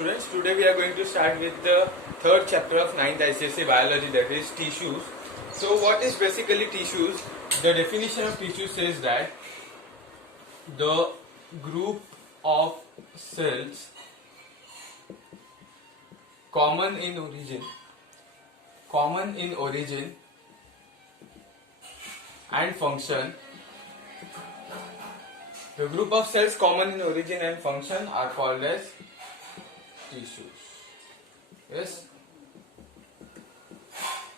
students. Today we are going to start with the third chapter of 9th ICSE biology, that is tissues. So what is basically tissues? The definition of tissue says that the group of cells common in origin and function. The group of cells common in origin and function are called as tissues. Yes.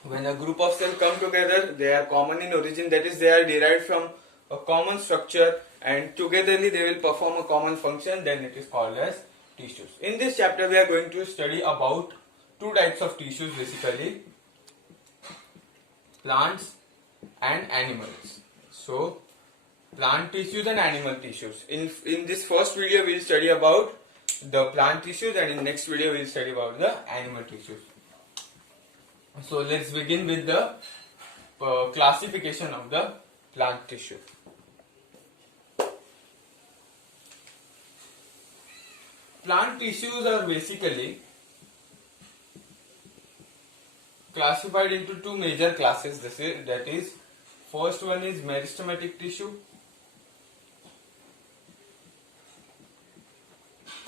When a group of cells come together, they are common in origin, that is, they are derived from a common structure, and togetherly they will perform a common function, then it is called as tissues. In this chapter we are going to study about two types of tissues, basically plants and animals. So plant tissues and animal tissues. In this first video we will study about the plant tissues, and in next video we will study about the animal tissues. So let's begin with the classification of the plant tissue. Plant tissues are basically classified into two major classes. That is, first one is meristematic tissue,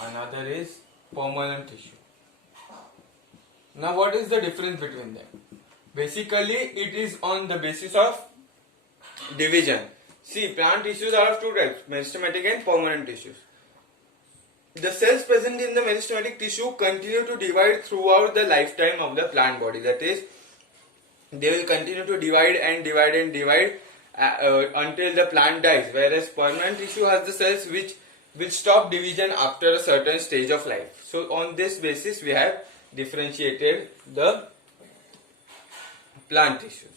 another is permanent tissue. Now what is the difference between them? Basically it is on the basis of division. See, plant tissues are of two types, meristematic and permanent tissues. The cells present in the meristematic tissue continue to divide throughout the lifetime of the plant body. That is, they will continue to divide and divide and divide until the plant dies, whereas permanent tissue has the cells which will stop division after a certain stage of life. So on this basis we have differentiated the plant tissues.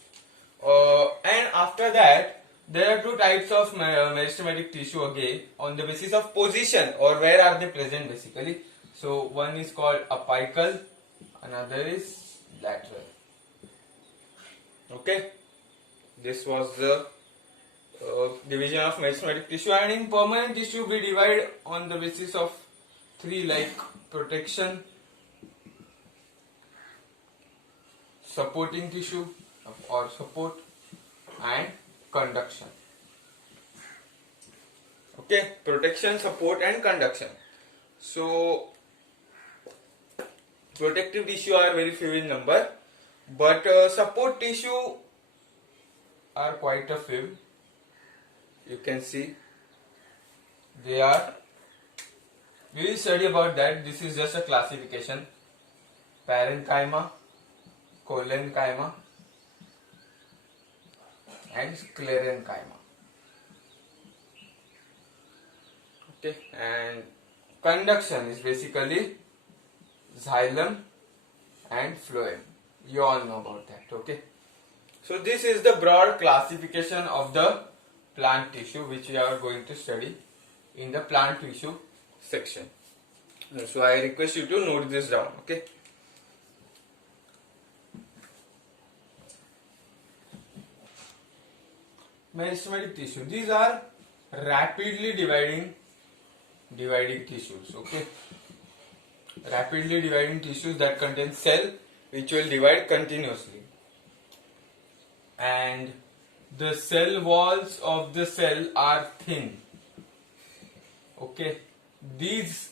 And after that there are two types of meristematic tissue again on the basis of position, or where are they present basically. So one is called apical, another is lateral. Okay, this was the division of meristematic tissue. And in permanent tissue we divide on the basis of three, like protection, supporting tissue or support, and conduction. Okay, protection, support and conduction. So protective tissue are very few in number, but support tissue are quite a few. You can see they are. We will study about that. This is just a classification: parenchyma, collenchyma and sclerenchyma. Okay, and conduction is basically xylem and phloem. You all know about that. Okay, so this is the broad classification of the plant tissue which we are going to study in the plant tissue section. So I request you to note this down. Okay. Meristematic tissue. These are rapidly dividing tissues. Okay, rapidly dividing tissues that contain cell which will divide continuously, and the cell walls of the cell are thin. Okay, these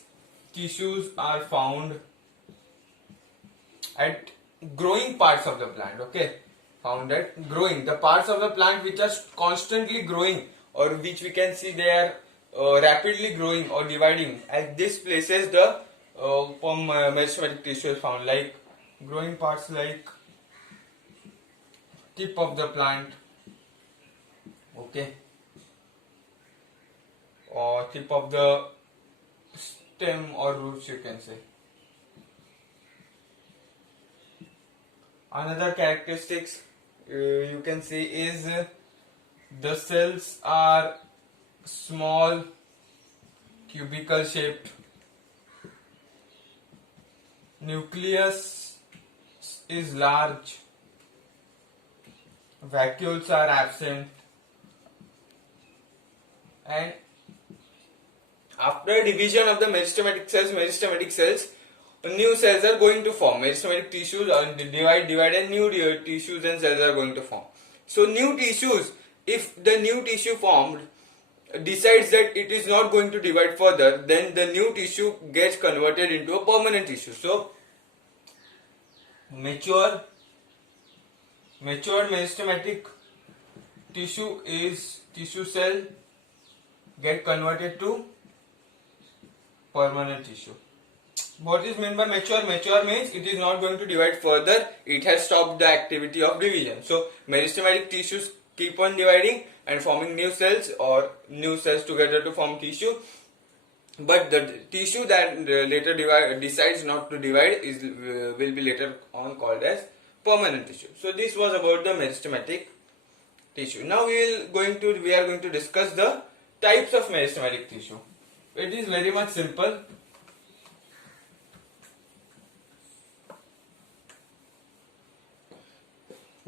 tissues are found at growing parts of the plant. Okay, found at growing, the parts of the plant which are constantly growing, or which we can see they are rapidly growing or dividing. At these places the meristematic tissue is found, like growing parts like tip of the plant. Okay, or tip of the stem or roots, you can say. Another characteristics you can see is the cells are small, cubicle shaped. Nucleus is large. Vacuoles are absent. And after division of the meristematic cells new cells are going to form. Meristematic tissues divide and new tissues and cells are going to form. So new tissues, if the new tissue formed decides that it is not going to divide further, then the new tissue gets converted into a permanent tissue. So mature meristematic tissue is tissue cell get converted to permanent tissue. What is meant by mature? Mature means it is not going to divide further. It has stopped the activity of division. So meristematic tissues keep on dividing and forming new cells or new cells together to form tissue. But the tissue that later decides not to divide will be later on called as permanent tissue. So this was about the meristematic tissue. Now we are going to discuss the types of meristematic tissue. It is very much simple.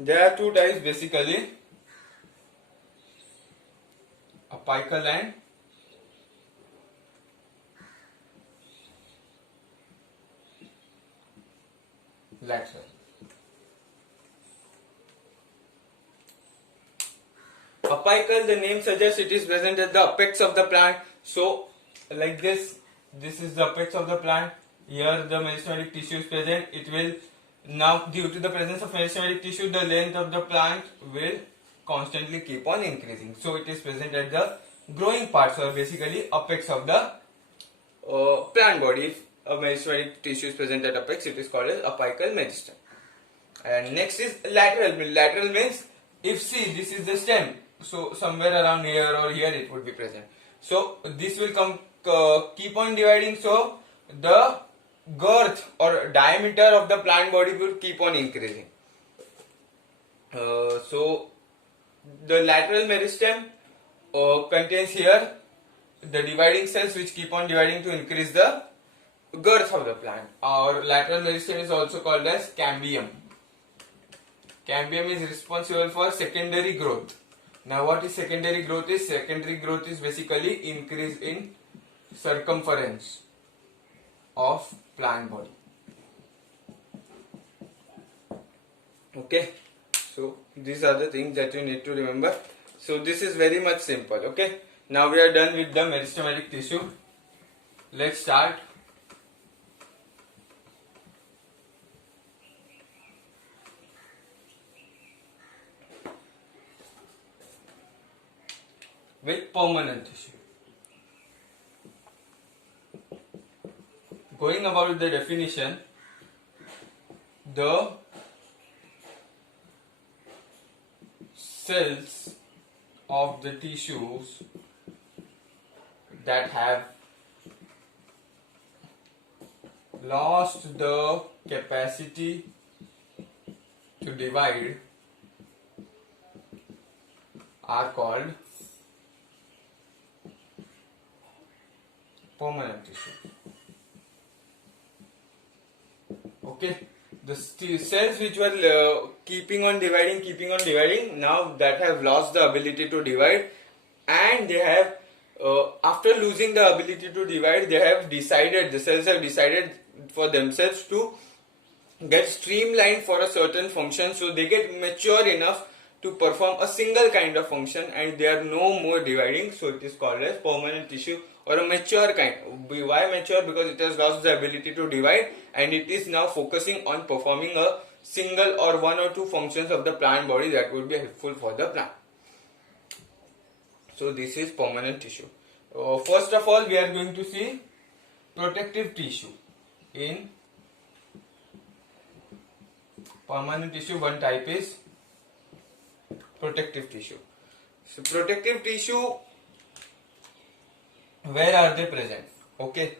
There are two types basically, apical and lateral. Apical, the name suggests it is present at the apex of the plant. So like this is the apex of the plant. Here the meristematic tissue is present. It will now, due to the presence of meristematic tissue, the length of the plant will constantly keep on increasing. So it is present at the growing parts or basically apex of the plant body. If a meristematic tissue is present at apex, it is called as apical meristem. And next is lateral. Lateral means, if see this is the stem, so somewhere around here or here it would be present. So this will keep on dividing. So the girth or diameter of the plant body will keep on increasing. So the lateral meristem contains here the dividing cells which keep on dividing to increase the girth of the plant. Our lateral meristem is also called as cambium. Cambium is responsible for secondary growth. Now what is secondary growth is? Secondary growth is basically increase in circumference of plant body. Okay, so these are the things that you need to remember. So this is very much simple. Okay, now we are done with the meristematic tissue. Let's start with permanent tissue. Going about the definition, the cells of the tissues that have lost the capacity to divide are called permanent tissue. Okay, the cells which were keeping on dividing, now that have lost the ability to divide, and they have after losing the ability to divide, the cells have decided for themselves to get streamlined for a certain function, so they get mature enough to perform a single kind of function and they are no more dividing, so it is called as permanent tissue or a mature kind. Why mature? Because it has lost the ability to divide and it is now focusing on performing a single or one or two functions of the plant body that would be helpful for the plant. So this is permanent tissue. First of all, we are going to see protective tissue. In permanent tissue, one type is protective tissue. So protective tissue, where are they present? Okay,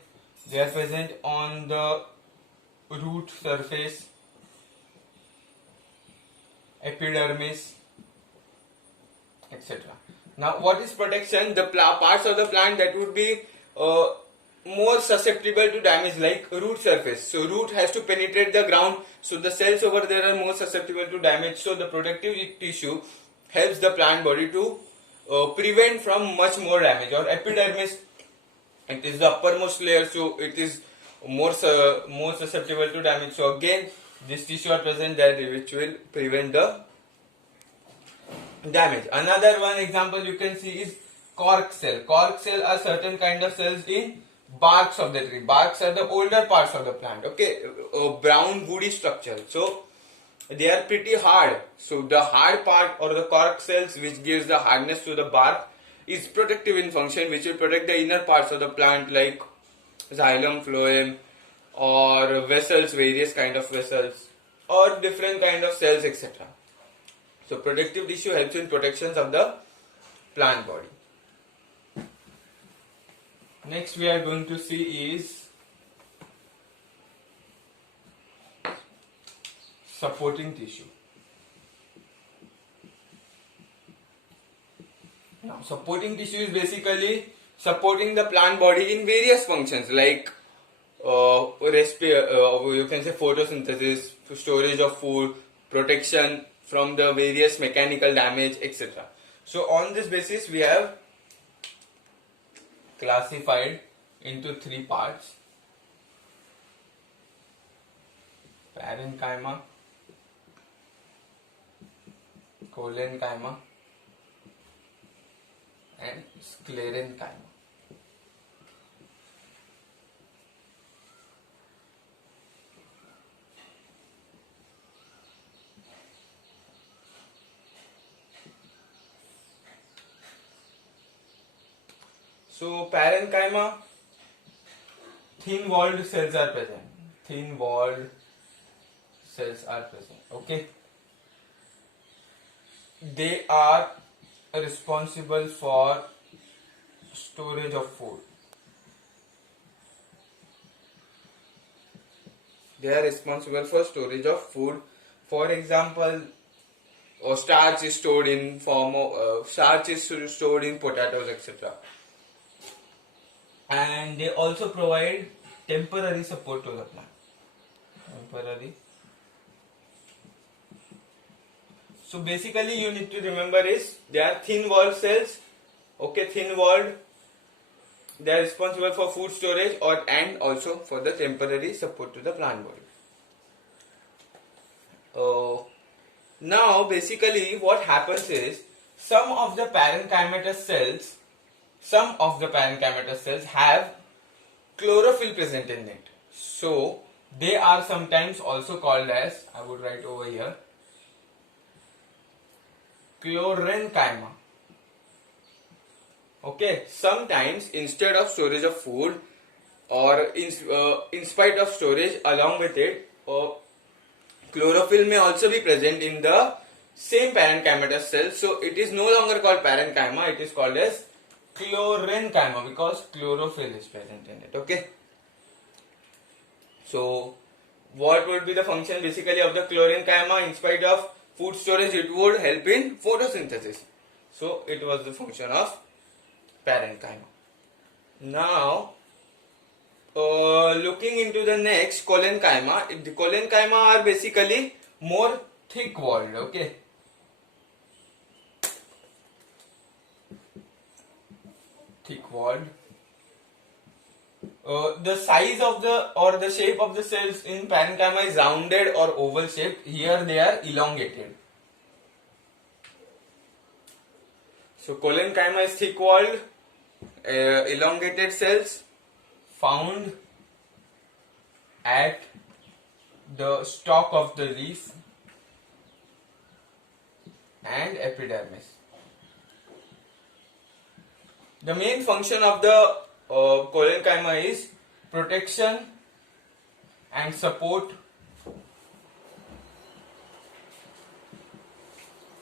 they are present on the root surface, epidermis, etc. Now what is protection? The parts of the plant that would be more susceptible to damage, like root surface. So root has to penetrate the ground, so the cells over there are more susceptible to damage. So the protective tissue helps the plant body to prevent from much more damage. Or epidermis, it is the uppermost layer, so it is more susceptible to damage. So again, this tissue are present there which will prevent the damage. Another one example you can see is cork cell. Cork cell are certain kind of cells in barks of the tree. Barks are the older parts of the plant. Okay, brown woody structure. So they are pretty hard. So the hard part or the cork cells which gives the hardness to the bark is protective in function, which will protect the inner parts of the plant like xylem, phloem, or vessels, various kind of vessels, or different kind of cells, etc. So protective tissue helps in protections of the plant body. Next we are going to see is supporting tissue. Now supporting tissue is basically supporting the plant body in various functions like you can say photosynthesis, storage of food, protection from the various mechanical damage, etc. So on this basis we have classified into three parts: parenchyma, collenchyma, and sclerenchyma. So parenchyma, thin-walled cells are present. Thin-walled cells are present. Okay. They are responsible for storage of food. They are responsible for storage of food. For example, starch is stored in form of starch is stored in potatoes, etc. And they also provide temporary support to the plant. Temporary. So basically you need to remember is they are thin walled cells. Okay, thin walled. They are responsible for food storage and also for the temporary support to the plant body. Now basically what happens is some of the parenchymatous cells have chlorophyll present in it. So they are sometimes also called as, I would write over here, chlorenchyma. Okay, sometimes instead of storage of food or in spite of storage, along with it, chlorophyll may also be present in the same parenchymatous cell. So it is no longer called parenchyma, it is called as chlorenchyma because chlorophyll is present in it. Okay. So what would be the function basically of the chlorenchyma? In spite of food storage, it would help in photosynthesis. So it was the function of parenchyma. Now looking into the next, collenchyma. The collenchyma are basically more thick walled. Okay. Thick walled. The size of the shape of the cells in parenchyma is rounded or oval shaped. Here they are elongated. So collenchyma is thick walled, elongated cells found at the stalk of the leaf and epidermis. The main function of the collenchyma is protection and support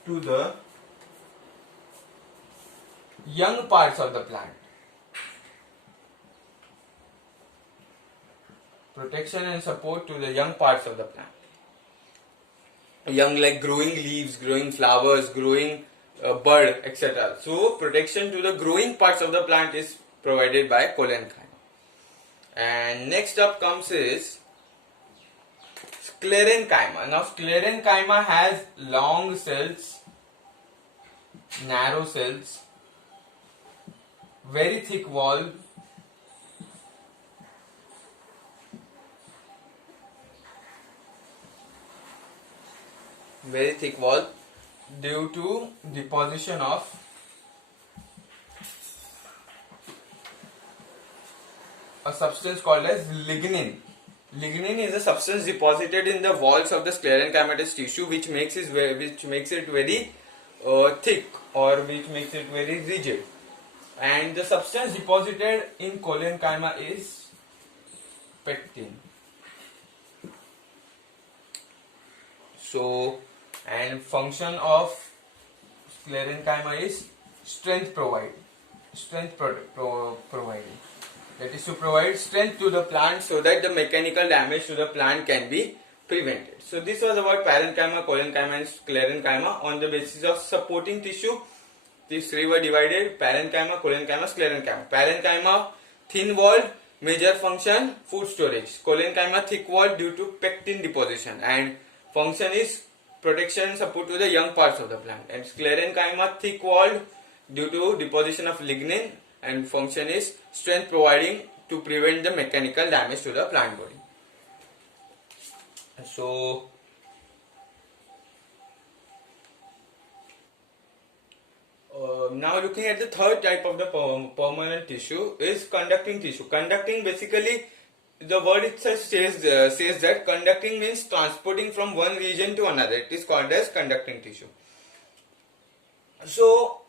to the young parts of the plant. Protection and support to the young parts of the plant. Young, like growing leaves, growing flowers, growing bud, etc. So protection to the growing parts of the plant is provided by collenchyma. And next up comes is sclerenchyma. Now sclerenchyma has long cells, narrow cells, very thick wall, very thick wall due to deposition of a substance called as lignin. Lignin is a substance deposited in the walls of the sclerenchymatous tissue, which makes it very thick, or which makes it very rigid. And the substance deposited in collenchyma is pectin. So, and function of sclerenchyma is providing. That is to provide strength to the plant so that the mechanical damage to the plant can be prevented. So this was about parenchyma, collenchyma and sclerenchyma. On the basis of supporting tissue, these three were divided: parenchyma, collenchyma, sclerenchyma. Parenchyma, thin walled, major function food storage. Collenchyma, thick walled due to pectin deposition, and function is protection and support to the young parts of the plant. And sclerenchyma, thick walled due to deposition of lignin, and function is strength providing to prevent the mechanical damage to the plant body. So now looking at the third type of the permanent tissue is conducting tissue. Conducting, basically the word itself says that conducting means transporting from one region to another. It is called as conducting tissue. So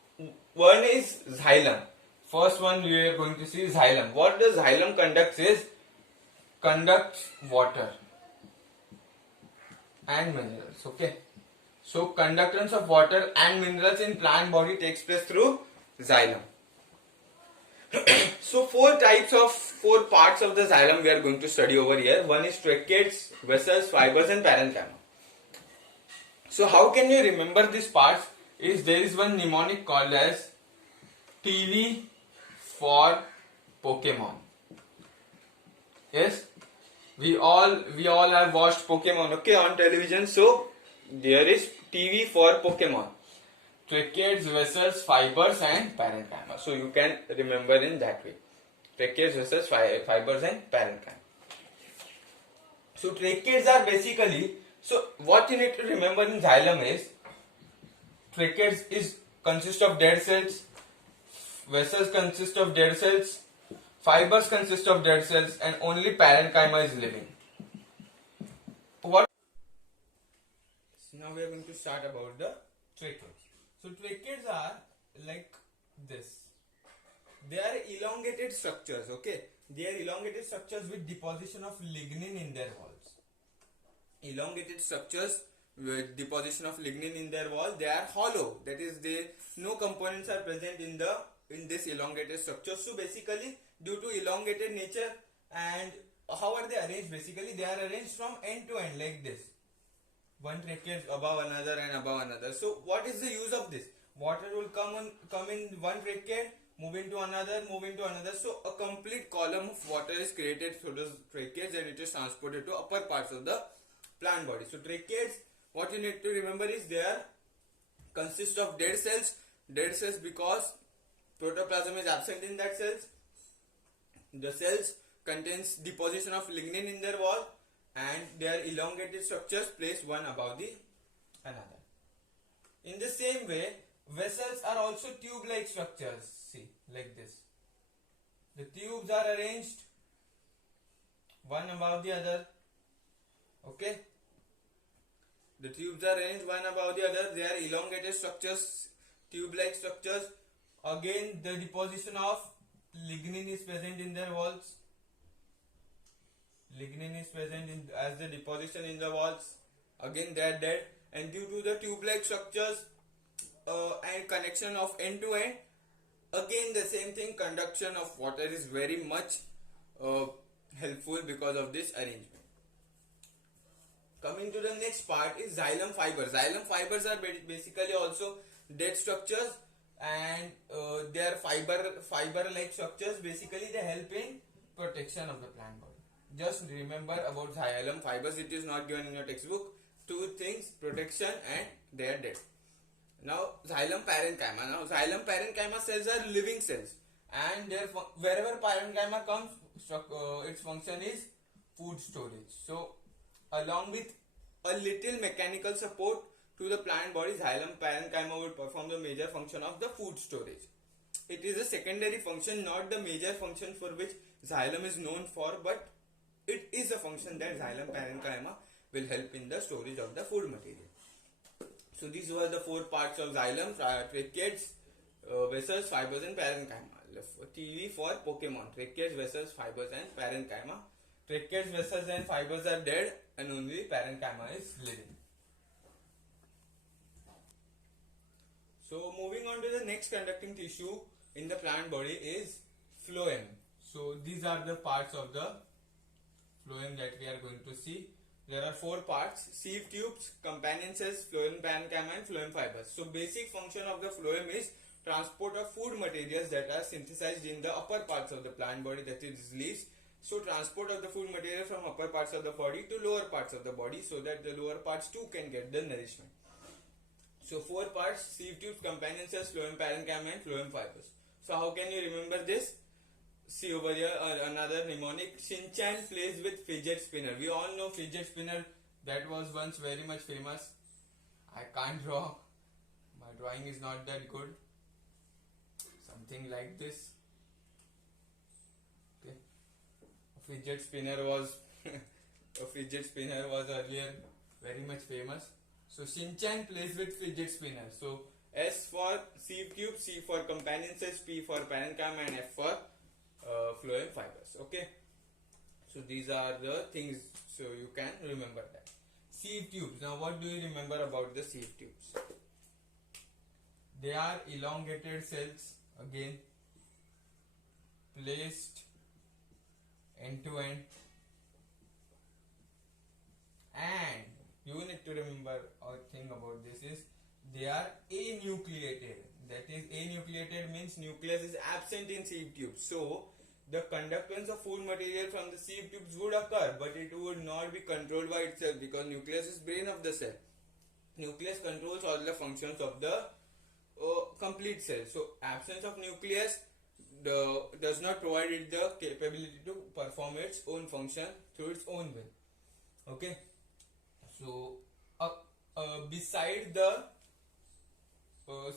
one is xylem. First one we are going to see is xylem. What the xylem conducts is conducts water and minerals. Okay. So conductance of water and minerals in plant body takes place through xylem. So four parts of the xylem we are going to study over here. One is tracheids, vessels, fibers and parenchyma. So how can you remember these parts? There is one mnemonic called as TV for Pokemon. Yes, we all have watched Pokemon, okay, on television. So there is TV for Pokemon. Tracheids, vessels, fibers and parenchyma. So you can remember in that way. Tracheids, vessels, fibers and parenchyma. So tracheids are basically, so what you need to remember in xylem is tracheids consist of dead cells, vessels consist of dead cells, fibers consist of dead cells, and only parenchyma is living. Now we are going to start about the tracheids. So tracheids are like this. They are elongated structures, okay? They are elongated structures with deposition of lignin in their walls. Elongated structures with deposition of lignin in their wall. They are hollow. That is, no components are present in this elongated structure. So basically, due to elongated nature, and how are they arranged? Basically, they are arranged from end to end like this. One tracheid above another and above another. So what is the use of this? Water will come in one tracheid, move into another. So a complete column of water is created through those tracheids and it is transported to upper parts of the plant body. So tracheids, what you need to remember is they consist of dead cells. Dead cells because protoplasm is absent in that cells. The cells contains deposition of lignin in their wall, and they are elongated structures placed one above the another. In the same way, vessels are also tube-like structures. See, like this. The tubes are arranged one above the other. Okay. The tubes are arranged one above the other. They are elongated structures, tube-like structures. Again, the deposition of lignin is present in their walls. Lignin is present as the deposition in the walls. Again, they are dead, and due to the tube-like structures and connection of end to end, again the same thing. Conduction of water is very much helpful because of this arrangement. Coming to the next part is xylem fibers. Xylem fibers are basically also dead structures, and they are fiber-like structures. Basically, they help in protection of the plant body. Just remember about xylem fibers. It is not given in your textbook. Two things: protection and they are dead. Now xylem parenchyma. Now xylem parenchyma cells are living cells, and wherever parenchyma comes, its function is food storage. So along with a little mechanical support to the plant body, xylem parenchyma would perform the major function of the food storage. It is a secondary function, not the major function for which xylem is known for, but it is a function that xylem parenchyma will help in the storage of the food material. So these were the 4 parts of xylem: tracheids, vessels, fibers and parenchyma. TV for Pokemon: tracheids, vessels, fibers and parenchyma. Tracheids, vessels and fibers are dead and only parenchyma is living. So moving on to the next conducting tissue in the plant body is phloem. So these are the parts of the phloem that we are going to see. There are 4 parts: sieve tubes, companion cells, phloem parenchyma and phloem fibers. So basic function of the phloem is transport of food materials that are synthesized in the upper parts of the plant body, that is leaves. So transport of the food material from upper parts of the body to lower parts of the body, so that the lower parts too can get the nourishment. So 4 parts: sieve tubes, companion cells, phloem parenchyma and phloem fibers. So how can you remember this? See over here another mnemonic: Shinchan plays with fidget spinner. We all know fidget spinner, that was once very much famous. I can't draw, my drawing is not that good. Something like this. Okay. A fidget spinner was earlier very much famous. So Shinchan plays with fidget spinner. So S for sieve tube, C for companion cells, P for parenchyma and F for phloem fibers. Okay. So these are the things, so you can remember that. Sieve tubes. Now what do you remember about the sieve tubes? They are elongated cells, again placed end to end, and you need to remember a thing about this is they are anucleated. That is, anucleated means nucleus is absent in sieve tubes. So the conductance of food material from the sieve tubes would occur, but it would not be controlled by itself, because nucleus is brain of the cell. Nucleus controls all the functions of the complete cell. So absence of nucleus does not provide it the capability to perform its own function through its own will. Okay. So beside the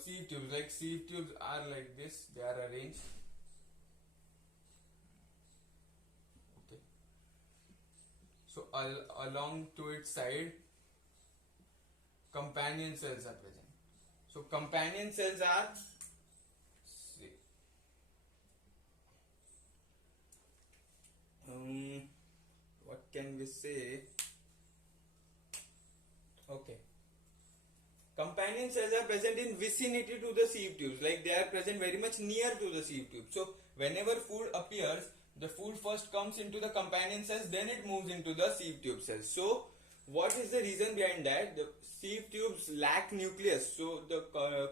sieve tubes, like sieve tubes are like this, they are arranged. Okay. So along to its side, companion cells are present. So companion cells are, what can we say? Okay. Companion cells are present in vicinity to the sieve tubes, like they are present very much near to the sieve tube. So whenever food appears, the food first comes into the companion cells, then it moves into the sieve tube cells. So what is the reason behind that? The sieve tubes lack nucleus, so the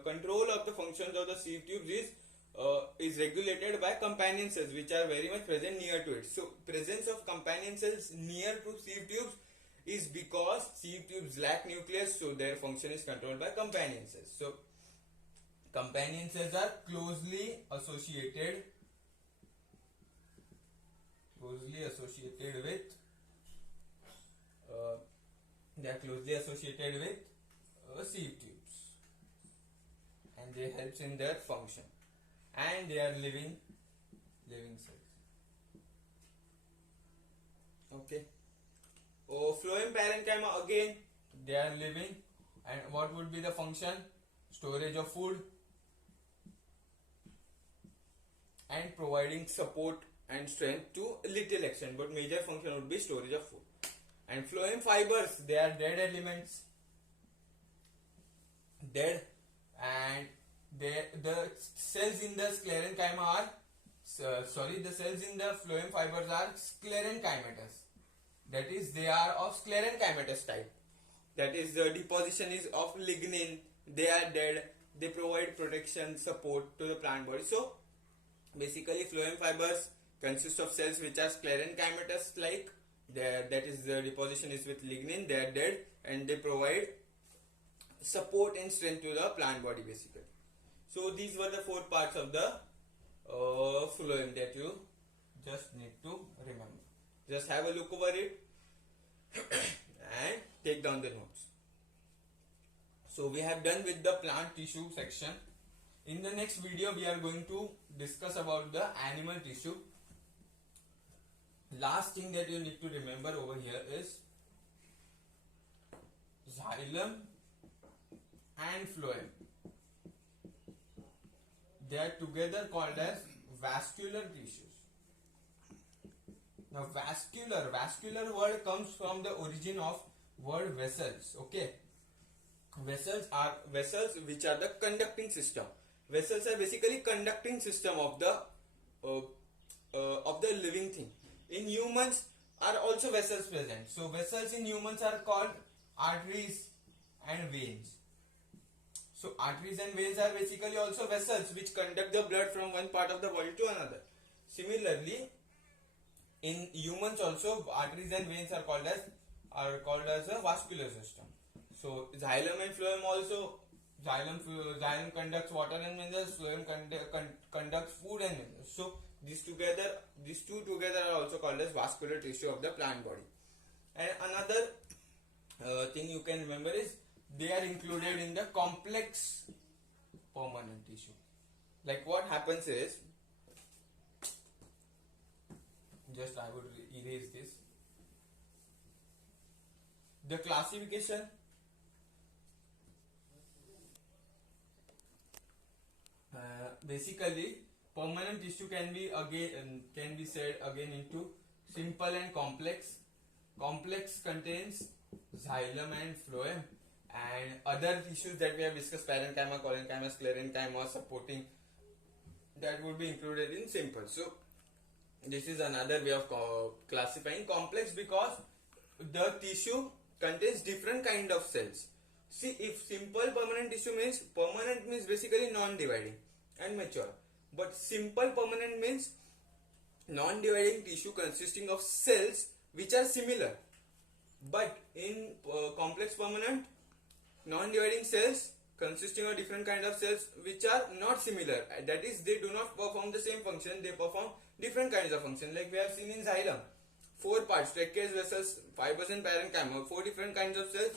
control of the functions of the sieve tubes is regulated by companion cells, which are very much present near to it. So presence of companion cells near to sieve tubes is because sieve tubes lack nucleus, so their function is controlled by companion cells. So companion cells are closely associated with sieve tubes, and they help in their function, and they are living cells. Okay. Phloem parenchyma, again they are living, and what would be the function? Storage of food and providing support and strength to a little extent, but major function would be storage of food. And phloem fibers, they are dead elements, and the cells in the sclerenchyma are the cells in the phloem fibers are sclerenchymatous. That is, they are of sclerenchymatous type. That is, the deposition is of lignin. They are dead. They provide protection, support to the plant body. So basically, phloem fibers consist of cells which are sclerenchymatous like. That is, the deposition is with lignin. They are dead, and they provide support and strength to the plant body basically. So these were the 4 parts of the phloem that you just need to remember. Just have a look over it and take down the notes. So we have done with the plant tissue section. In the next video, we are going to discuss about the animal tissue. Last thing that you need to remember over here is xylem and phloem. They are together called as vascular tissues. Now vascular word comes from the origin of word vessels. Okay, vessels which are the conducting system. Vessels are basically conducting system of the living thing. In humans are also vessels present. So vessels in humans are called arteries and veins. So arteries and veins are basically also vessels which conduct the blood from one part of the body to another. Similarly, in humans also arteries and veins are called as a vascular system. So xylem and phloem also, xylem conducts water and minerals, phloem conducts food and minerals. So these two together are also called as vascular tissue of the plant body. And another thing you can remember is they are included in the complex permanent tissue. Like what happens is, just I would erase this. The classification basically permanent tissue can be said again into simple and complex. Complex contains xylem and phloem, and other tissues that we have discussed, parenchyma, collenchyma, sclerenchyma, supporting, that would be included in simple. So this is another way of classifying complex, because the tissue contains different kind of cells. See, if simple permanent tissue means, permanent means basically non-dividing and mature, but simple permanent means non-dividing tissue consisting of cells which are similar. But in complex permanent, non-dividing cells consisting of different kind of cells which are not similar. That is, they do not perform the same function, they perform different kinds of function. Like we have seen in xylem, 4 parts, tracheas, vessels, 5% parenchyma, 4 different kinds of cells,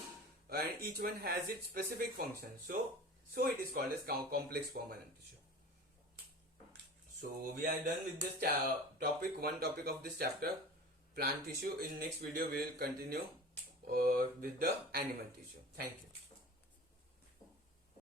and each one has its specific function. So it is called as complex permanent tissue. So we are done with this one topic of this chapter, plant tissue. In next video we will continue with the animal tissue. Thank you.